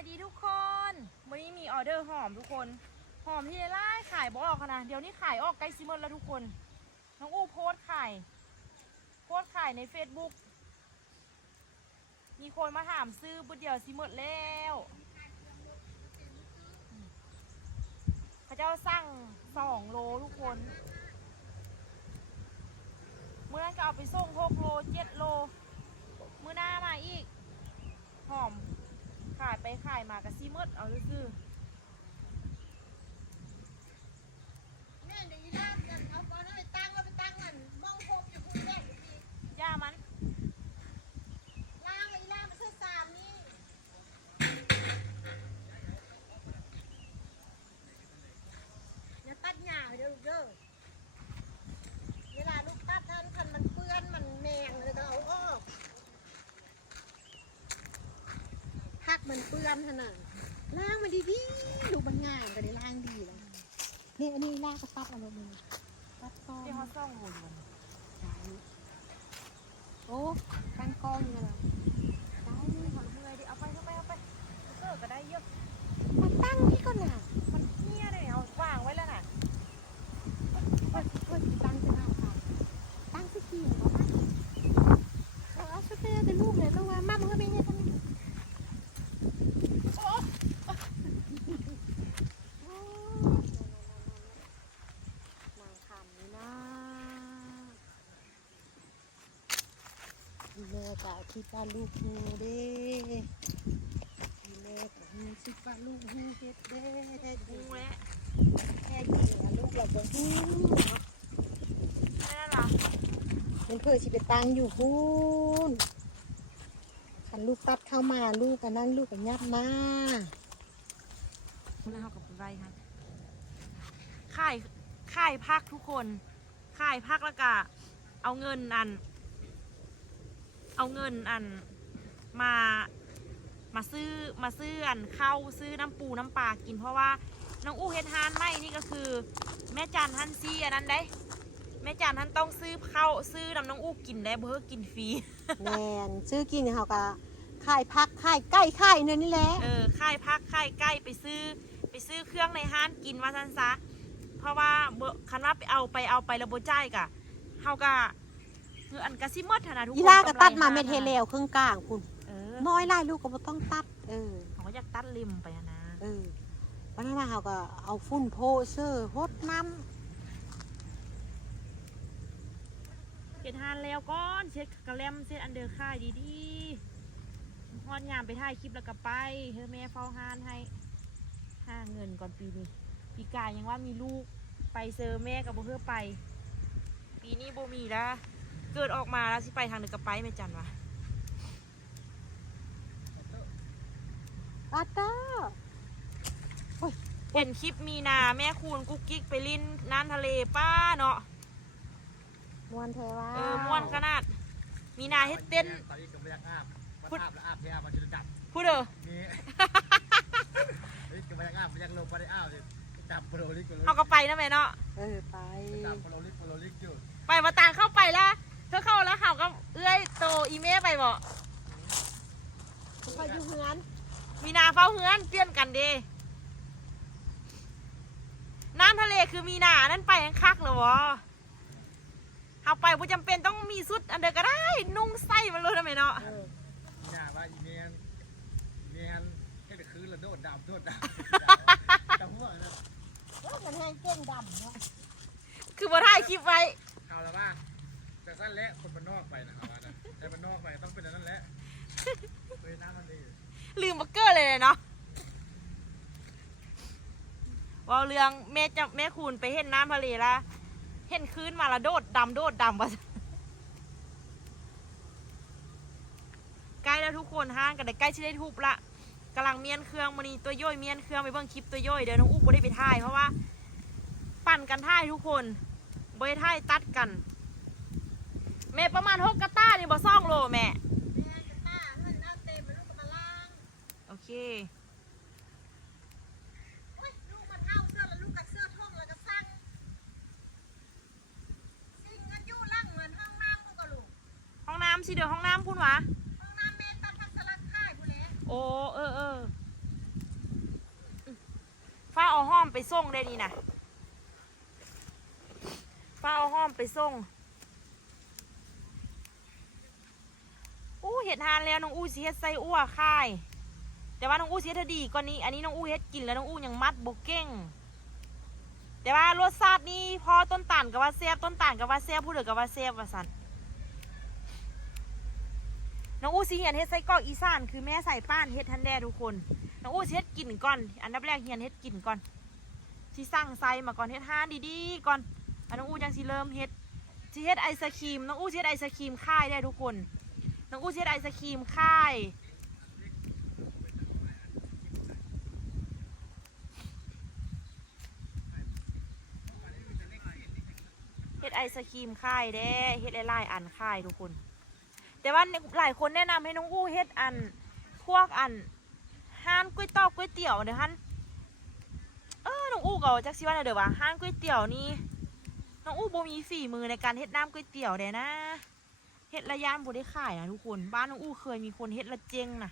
ทุกคน วันนี้มีออเดอร์หอมทุกคน หอมที่ไล่ขายบออกนาดเดี๋ยวนี้ขายออกใกล้ซิมเมอร์แล้วทุกคน น้องอู้โพสขายโพสขายใน Facebook มีคนมาถามซื้อบุดเดียวซิมเมอร์แล้วเขาเจ้าสั่งสองโลทุกคน เมื่อนั้นก็เอาไปส่งหกโลเจ็ดโล เมื้อหน้ามาอีก หอม ขายไปขายมากะซีมดเอาซื่อแม่เดี๋ยวอีล่ามกันเอาเอานั่นไปตั้งเอาไปตั้งมันมองพบอยู่คุณแม่อยู่ดีๆย่ามัน ล่างอีล่ามมาเสื้อสามนี่อย่าตัดหญ้าเด้อลูกเด้อเวลาลูกตัดท่านคันมันเปื้อนมันแมงเลยก็เอาออกพั กมันเปื้อนขนาดล้างมันดีๆลูกมันง่ายก็ได้ล้างดีแล้วนี่อันนี้ล้างก็ตัดเอาลงมือตัดก้อนที่เขาซ่องโหนมันโอ้ตั้งกล้องอยู่นะได้นี่หอมเมื่อยดิเอาไปเอาไปเอาไปเออก็ได้เยอะมาตั้งนี่ก่อนนะมันเนี้ยเลยเอาวางไว้แล้วน่ะเฮ้ยเฮ้ยตั้งจะเอาค่ะตั้งสักทีเหรอวะเอาเอาชุดเต้เป็นลูกเลยลูกว่ามาเพื่อไม่ให้ทั้งนี้โอ้นางคำนี่นะ แม่ก็คิดว่าลูกหูเด้แม่ก็คิดว่าลูกหูเฮ็ดเด้งูแล้วแค่เดียวลูกเราบ่ฮู้เนาะไม่นั่นล่ะมันเพื่อสิไปตังอยู่พูนคันลูกตัดเข้ามาลูกกันนั่นลูกกันยับมาแล้วเขากับไรครับขายขายพักทุกคนขายพักแล้วก็เอาเงินอัน เอาเงินอันมามาซื้อมาซื้ออันข้าวซื้อน้ำปูน้ำปลากินเพราะว่าน้องอู้เฮ็ดฮานไม่นี่ก็คือ แม่จันทันซีอันนั้นได้แม่จันทันต้องซื้อข้าวซื้อน้ำน้องอู้กินได้เพื่อกินฟรีแมนซื้อกินเขาก็ค่ายพักค่ายใกล้ค่ายเนี่ยนี่แหละเออค่ายพักค่ายใกล้ไปซื้อ ไปซื้อเครื่องในห้านกินว่าซันซะเพราะว่าเบอคันว่าไปเอาไปเอาไปแล้วโบจ่ายกะเฮากะ คืออันกะซิหมดหั้นนะทุกคนอีล่าก็ตัดมาเม็ดเฮเลเลวครึ่งกลางคุณเออน้อยไล่ลูกก็บ่ต้องตัด เออ เขาก็อยากตัดริมไปอะนะเออวันนั้นเขาก็เอาฟุ้นโพเซอร์ฮดน้เก็ดฮานแล้วก้อนเช็ดกระแลมเช็ดอันเดอร์ค่ายดีๆฮอดยามไปถ่ายคลิปแล้วก็ไปเธอแม่เฝ้าฮานให้ห้าเงินก่อนปีนี้ปีกายยังว่ามีลูกไปเซอร์แม่กับบ่เพื่อไป ปีนี้บ่มีแล้ว เกิดออกมาแล้วสิไปทางเดอกระไปไม่จันวะำตัดก็เห็นคลิปมีนาแม่คูณกุ๊กกิ๊กไปลิ้นน้ำทะเลป้าเนาะมวนเทว่าเออม่วนขนาด มีนาเฮ็ดเต้นตอนนี้ก็ไม่อยากอาบมันพุดอาบแล้วอาบที่อาบมันจะดับพูดเด้อนี่เฮ้ยก็ไม่อยากอาบไม่อยากลงไม่ได้อาบเลยจับโปรลิกโปรลิกเขาก็ไปนะแม่เนาะเออไปจับโปรลิกโปรลิกอยู่ไปมาต่างเข้าไปละ เธอเข้าแล้วเขาก็เอื้อยโตอีเมลไปบอกเขาอยู่เฮือนมีนาเฝ้าเฮือนเปลี่ยนกันเดน้ำทะเลคือมีนานั่นไปยังคักเหรอวะเอาไปบ่จำเป็นต้องมีสุดอันเดอร์ก็ได้ นุ่งไส้มันเลยทำไมเนาะเออเนี่ยว่าอีเมียนอีเมียนแค่เดือคืนแล้วโดดดับโดดดับจังหัวนะโอ้มันแห้งเก้งดำเนาะคือบ่ถ่ายคลิปไว้ข่าวแล้วว่า แต่นแหละคนมันนอกไปนะครับว่านะแต่มันนอกไปต้องเป็นอันนั้นแหละเฮ้ยน้ำมันดีลืมบักเกอร์เลยเนาะว่าเรื่องแม่จะแม่คูณไปเห็นน้ำทะเลละเห็นคลื่นมาละโดดดำโดดดำวะใกล้แล้วทุกคนห้างกันได้ใกล้ชิได้ทุบละกำลังเมียนเครื่องมันนี่ตัวย่อยเมียนเครื่องไปเบิ่งคลิปตัวย่อยเดี๋ยวน้องอุ๊บบ่ได้ไปถ่ายเพราะว่า ปั่นกันถ่ายทุกคนบ่ได้ถ่ายตัดกัน แม่ประมาณหกกระต้านี่บ่ซ่องโลแม่โอเคลูกมันเท่าเสื้อล้วลูกกับเสื้อท่องล้วก็สั่งสิ่งกันยู่ล่างเหมือนห้องน้ำลูกกับลูกห้องน้ำสิเดี๋ยวห้องน้ำพูดวะห้องน้ำเมตตาพัสลัดค่ายผู้เล็กโอ้เออเออฟาออกห้อมไปส่งได้นี่นะฟ้าเอาห้อมไปส่งอู้เห็ด ทานแล้วน้องอู้สิเฮ็ดไส้อั่วค่ายแต่ว่าน้องอู้เฮ็ดดีกว่านี้ อันนี้น้องอู้เฮ็ดกินแล้วน้องอู้ยังมัดบกเก้ง แต่ว่ารสชาตินี่พอต้นตาลกับว่าเซฟต้นตาลกับว่าเซฟผู้เดือกับว่าเซฟว่าสันน้องอู้สิเฮียนเฮ็ดไส้กรอกอีสานคือแม่ใส่ป้านเฮ็ดทันแดทุกคนน้องอู้เฮ็ดกินก่อน อันดับแรกเฮียนเฮ็ดกินก่อนสิสั่งไส้มาก่อนเฮ็ดห้านดีๆก่อนอันน้องอู้ยังสิเริ่มเฮ็ดสิเฮ็ดไอศครีมน้องอู้เฮ็ดไอศครีมค่ายได้ทุกคน น้องอู้เฮ็ดไอศครีมค่าย เฮ็ดไอศครีมค่ายเด้เฮ็ดลายอันค่ายทุกคน แต่ว่าหลายคนแนะนำให้น้องอู้เฮ็ดอัน พวกอันห้านก๋วยตอกก๋วยเตี๋ยวเดี๋ยวฮันเออน้องอู้ก็จักสิว่าเดี๋ยวว่าห้านก๋วยเตี๋ยวนี่น้องอู้บ่มีฝีมือในการเฮ็ดน้ำก๋วยเตี๋ยวเด้นะ เฮ็ดระยานบ่ได้ขายนะทุกคน บ้านน้องอู้เคยมีคนเฮ็ดละเจงนะ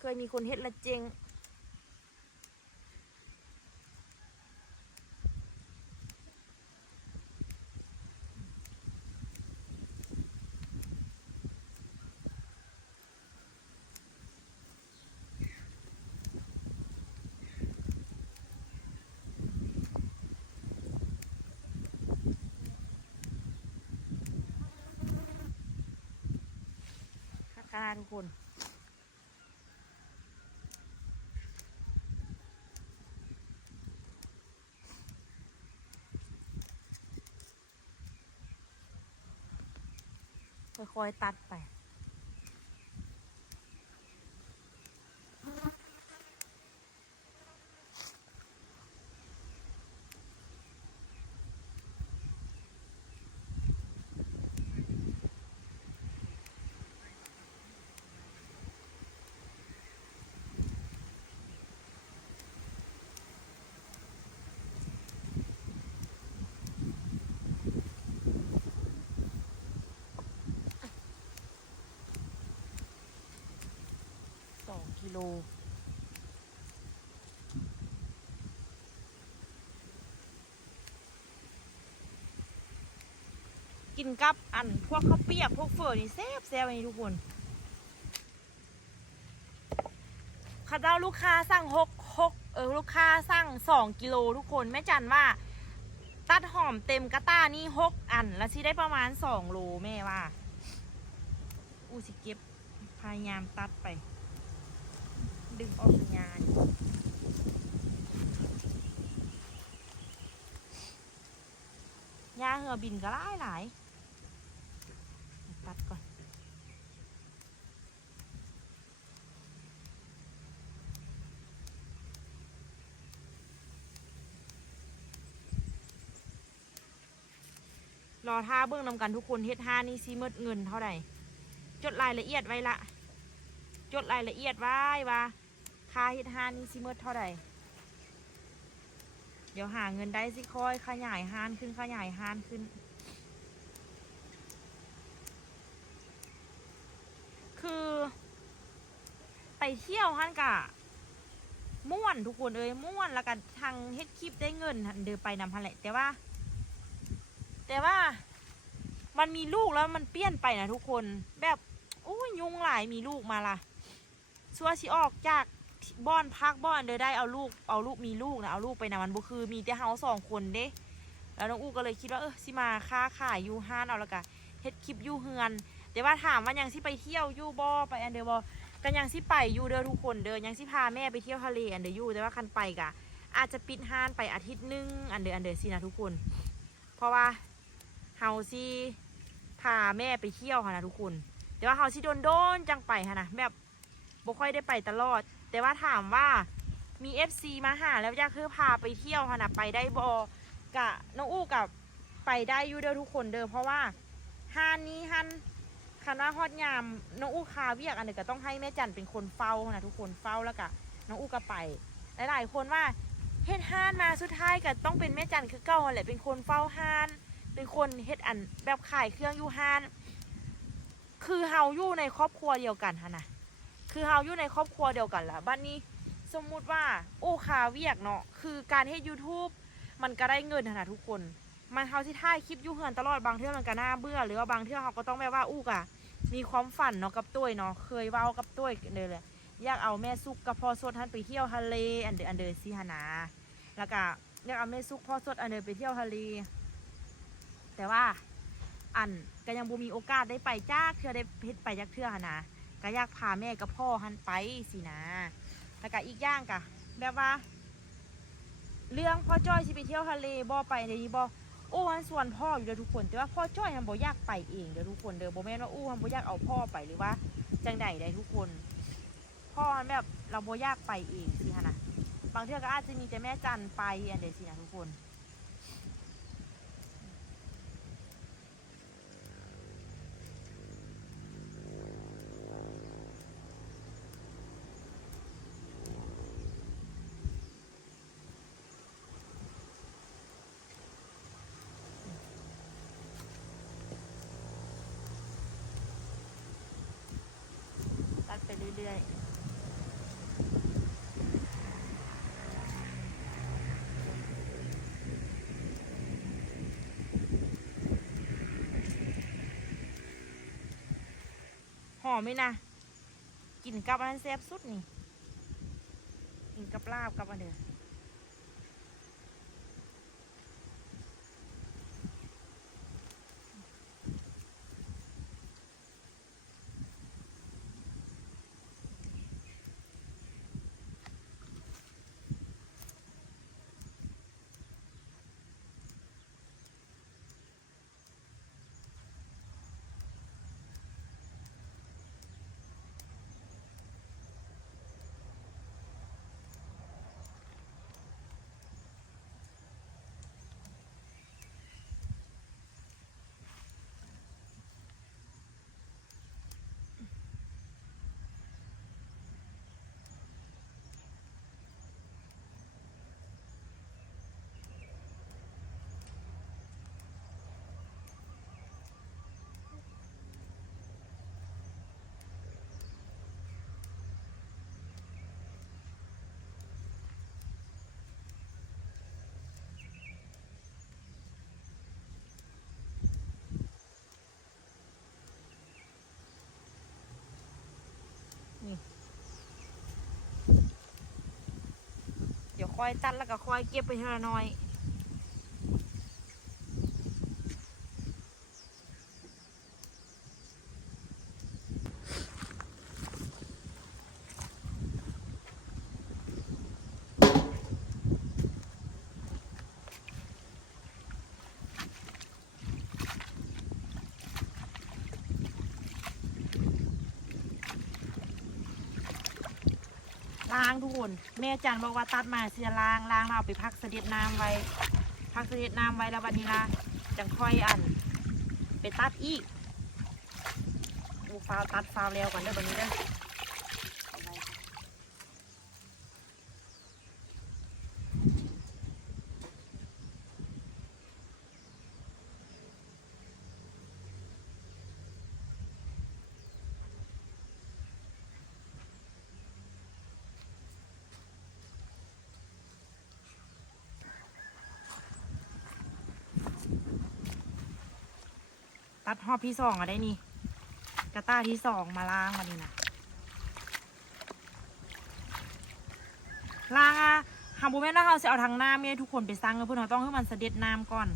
เคยมีคนเฮ็ดละเจง ค่ะค่ะทุกคนค่อยๆตัดไป กิโล กินกับอันพวกข้าวเปียก พวกเฟอร์นี่แซ่บแซ่บอันนี้ทุกคนข้าเจ้าลูกค้าสั่งหกหกเออลูกค้าสั่งสองกิโลทุกคนแม่จันว่า ตัดหอมเต็มกระต้านี่หกอัน แล้วสิได้ประมาณสองโลแม่ว่า อูสิเก็บพยายามตัดไป ดึงออกสัญญาณยาเหือบินก็หลายหลายตัดก่อนรอท่าเบื้องนำกันทุกคนเฮ็ดห้านี่ซีเมดเงินเท่าไหร่จดรายละเอียดไว้ละ จดรายละเอียดไว้ว่า ค่าเฮ็ดห้านนี่สิเมิดเท่าไหร่เดี๋ยวหาเงินได้สิค่อยขยายห้านขึ้นขยายห้านขึ้น คือ ไปเที่ยวฮั่นกะม่วนทุกคนเอ้ยม่วนแล้วกันทางเฮ็ดคลิปได้เงินเดินไปนำพันแหละแต่ว่า แต่ว่า มันมีลูกแล้วมันเปลี่ยนไปนะทุกคน แบบโอ้ยุงหลายมีลูกมาล่ะชัวร์สิออกจาก บ้อนพักบ้อนเดอได้เอาลูกเอาลูกมีลูกนะเอาลูกไปนะมันบ่คือมีแต่เฮาสองคนเด้ แล้วน้องอู้ก็เลยคิดว่าเออสิมาค้าขายอยู่ห้านเอาละกะเฮ็ดคลิปอยู่เฮือน แต่ว่าถามว่ายังสิไปเที่ยวอยู่บ่ไปอันเดอร์บ่ก็ยังสิไปอยู่เด้อทุกคนเด้อยังสิพาแม่ไปเที่ยวทะเลอันเดอร์อยู่แต่ว่าคันไปกะ อาจจะปิดห้านไปอาทิตย์หนึงอันเดอร์อันเดอร์สินะทุกคน เพราะว่าเฮาสิพาแม่ไปเที่ยวค่ะนะทุกคน แต่ว่าเฮาสิโดนโดนจังไปค่ะนะแบบบ่ค่อยได้ไปตลอด แต่ว่าถามว่ามี FC มาหาแล้วอยากคือพาไปเที่ยวค่ะนะไปได้บอกะน้องอู้กับไปได้อยู่เด้อทุกคนเด้อเพราะว่าห้านนี้ฮันคันว่าฮอดยามน้องอู้คาเวียกอันเดียก็ต้องให้แม่จันเป็นคนเฝ้าค่ะนะทุกคนเฝ้าแล้วก็น้องอู้ก็ไปหลายๆคนว่าเฮ็ดห้านมาสุดท้ายก็ต้องเป็นแม่จันคือเก่าแหละเป็นคนเฝ้าห้าน เป็นคนเฮ็ดอันแบบขายเครื่องอยู่ห้าน คือเฮาอยู่ในครอบครัวเดียวกันฮะนะ คือเฮาอยู่ในครอบครัวเดียวกันละบ้านนี้สมมุติว่าอู้คาเวียกเนาะคือการเฮ็ด YouTube มันก็ได้เงินนะทุกคน มันเฮาสิถ่ายคลิปอยู่เฮือนตลอดบางเทื่อมันก็น่าเบื่อหรือว่าบางเทื่อเฮาก็ต้องแบบว่าอู้กะมีความฝันเนาะกับตุ้ยเนาะเคยเว้ากับตุ้ยเลยแหละอยากเอาแม่ซุกกับพ่อสดท่านไปเที่ยวทะเลอันเดออันเดอสิหนนาแล้วก็อยากเอาแม่ซุกพ่อสดอันเดอไปเที่ยวทะเลแต่ว่าอันก็ยังบ่มีโอกาสได้ไปจ้าเทื่อได้เฮ็ดไปจักเทื่อหนนะ ก็อยากพาแม่กับพ่อหันไปสินะแล้วก็อีกอย่างกะแบบว่า เรื่องพ่อจ้อยสิไปเที่ยวทะเลบ่ไปเดี๋ยวนี้บ่โอ้ฮันส่วนพ่ออยู่เด้อทุกคน แต่ว่าพ่อจ้อยฮันบ่อยากไปเองเด้อทุกคนเด้อบ่แม่นว่าอู้ฮันบ่อยากเอาพ่อไปหรือว่าจังใดได้ทุกคน พ่อฮันแบบเราบ่อยากไปเองสิฮะนะบางเทื่อก็อาจจะมีแต่แม่จันไปอันเดยวสินะทุกคน เรื่อยๆหอมไหมนะกินกับอันแซ่บสุดนี่ กินกับลาบกับอันเดียว อยตัดแล้วก็คอยเก็บไปทีละน้อย ล้างทุกคนแม่จันบอกว่าตัดมาเสียล้างล้างเราเอาไปพักเสด็จน้ำไว้ พักเสด็จน้ำไว้แล้ววันนี้ละจังค่อยอัน ไปตัดอีกอูฟาวตัดฟาวแล้วก่อนเด้อวันนี้เด้อ ตัดหอบที่สองอะได้นี่ กระต้าที่สองมาล้างวันนี้นะล้างอะหาบุแม่นว่าเขาจะเอาทางน้ำเนี่ยทุกคนไปสั่งเลยเพื่อนเราต้องให้มันเสด็จน้ำก่อน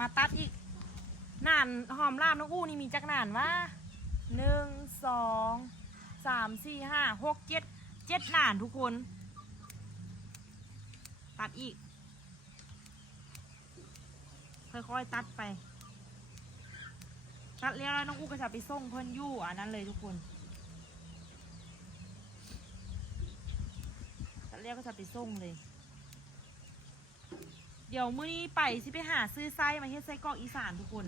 มาตัดอีกนานหอมลาบนกอู้นี่มีจักนานวะหนึ่งสองสามสี่ห้าหกเจ็ดเจ็ดนานทุกคน ตัดอีก ค่อยๆตัดไป ตัดแล้วแล้วน้องอู้ก็จะไปส่งเพิ่นยู่อันนั้นเลยทุกคนตัดแล้วก็จะไปส่งเลย เดี๋ยวมื้อนี้ไปสิไปหาซื้อไส้มาเฮ็ดไส้กรอกอีสานทุกคน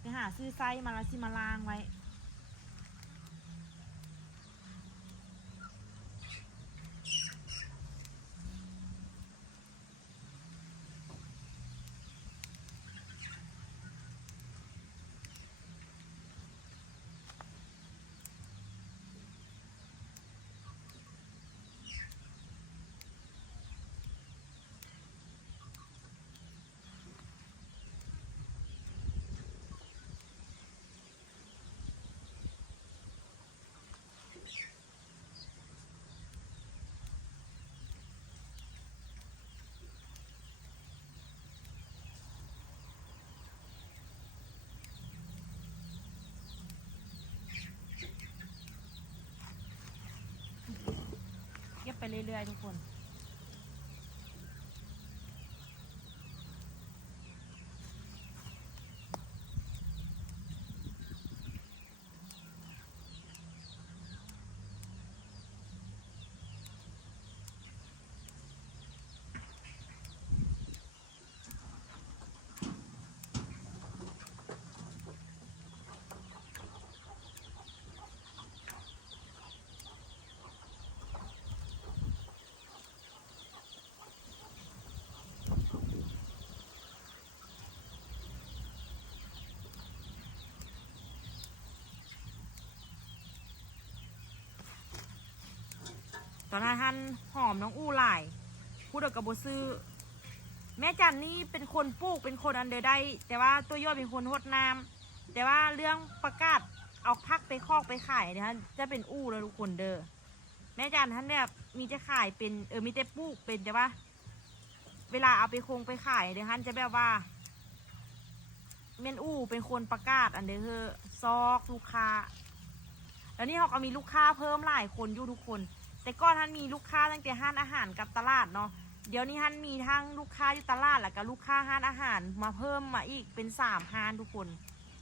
ไปหาซื้อไส้มาแล้วสิมาล้างไว้ เก็บไปเรื่อยๆทุกคน ตอนนั้นท่านหอมน้องอู้หลาย พูดเดยวกับบซื้อ แม่จันนี่เป็นคนปลูกเป็นคนอันเดอได้ แต่ว่าตัวยอดเป็นคนหดน้ำแต่ว่าเรื่องประกาศเอาพักไปคอกไปขายนี่ยฮะจะเป็นอู้แล้วทุกคนเด้อแม่จันท่านเนี่ยมีจะขายเป็นเออมีแต่ปลูกเป็นแต่ว่า เวลาเอาไปคงไปขายเนี่ยฮะจะแบบว่าเมนอู้เป็นคนประกาศอันเดอคือซอกลูกค้า แล้วนี่เขาก็มีลูกค้าเพิ่มหลายคนอยู่ทุกคน แต่ก่อนท่านมีลูกค้าตั้งแต่ห้านอาหารกับตลาดเนาะเดี๋ยวนี้ท่านมีทั้งลูกค้าที่ตลาดแล้วก็ลูกค้าห้านอาหารมาเพิ่มมาอีกเป็นสามห้านทุกคน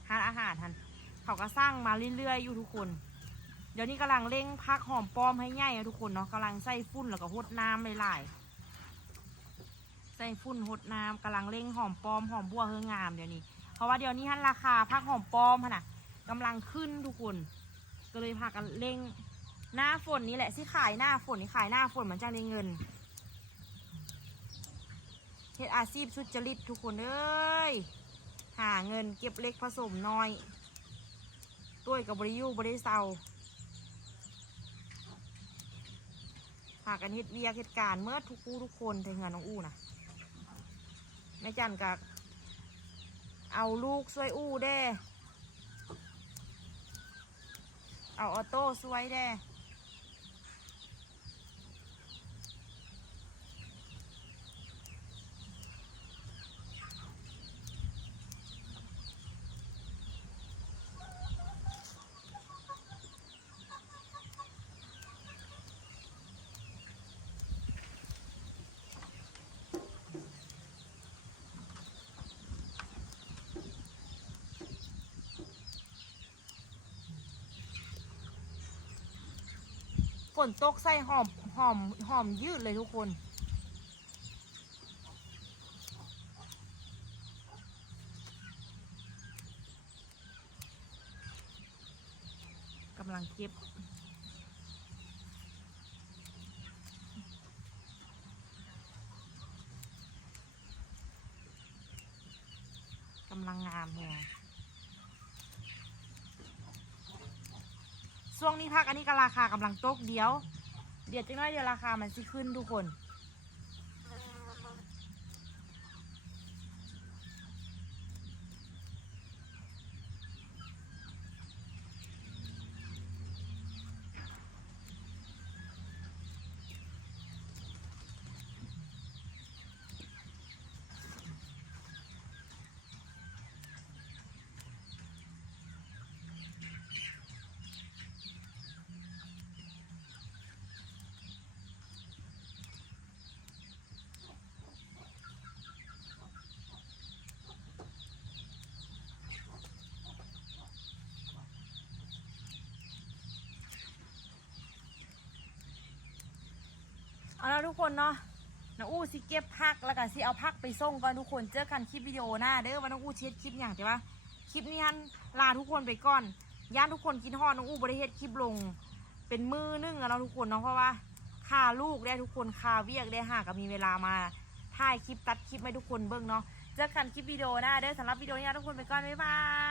ห้านอาหารท่านเขาก็สร้างมาเรื่อยๆอยู่ทุกคน เดี๋ยวนี้กำลังเร่งพักหอมปอมให้ใหญ่อะทุกคนเนาะกำลังใส่ฝุ่นแล้วก็หดน้ำหลายๆใส่ฝุ่นหดน้ำกำลังเร่งหอมปอมหอมบัวเฮืองามเดี๋ยวนี้เพราะว่าเดี๋ยวนี้ท่านราคาพักหอมปอมหั่นน่ะกำลังขึ้นทุกคน ก็เลยพากันเร่ง หน้าฝนนี่แหละที่ขายหน้าฝนนี่ขายหน้าฝนมันจะได้เงินเฮ็ดอาชีพสุดจริตทุกคนเอ้ยหาเงินเก็บเล็กผสมน้อยต้วยกับบริยูบริเซาหากันเฮ็ดเวียกเฮ็ดการเมื่อทุกคู่ทุกคนในเงินน้องอู้นะแม่จันกับเอาลูกช่วยอู้เด้ เอาออโต้สวยแด้ ฝนตกใส่หอมหอมหอมยืดเลยทุกคนกำลังเก็บกำลังงามเลย ช่วงนี้พักอันนี้ก็ราคากำลังตกเดียว เดี๋ยวจังน้อยเดี๋ยวราคามันสิขึ้นทุกคน ทุกคนเนาะน้องอู้สิเก็บพักแล้วก็สิเอาพักไปส่งก่อนทุกคนเจอกันคลิปวิดีโอหน้าเด้อว่าน้องอู้เฮ็ดคลิปอย่างใช่ปะคลิปนี้ฮันลาทุกคนไปก่อนย่านทุกคนกินฮอน้องอู้บริเฮ็ดคลิปลง เป็นมือนึ่งอะเนาทุกคนเนาะเพราะว่าค่าลูกได้ทุกคนค่าเวียกได้หาก็มีเวลามาถ่ายคลิปตัดคลิปให้ทุกคนเบิ่งเนาะเจอกันคลิปวิดีโอหน้าเด้อสำหรับวิดีโอนี้ทุกคนไปก่อนบ๊ายบาย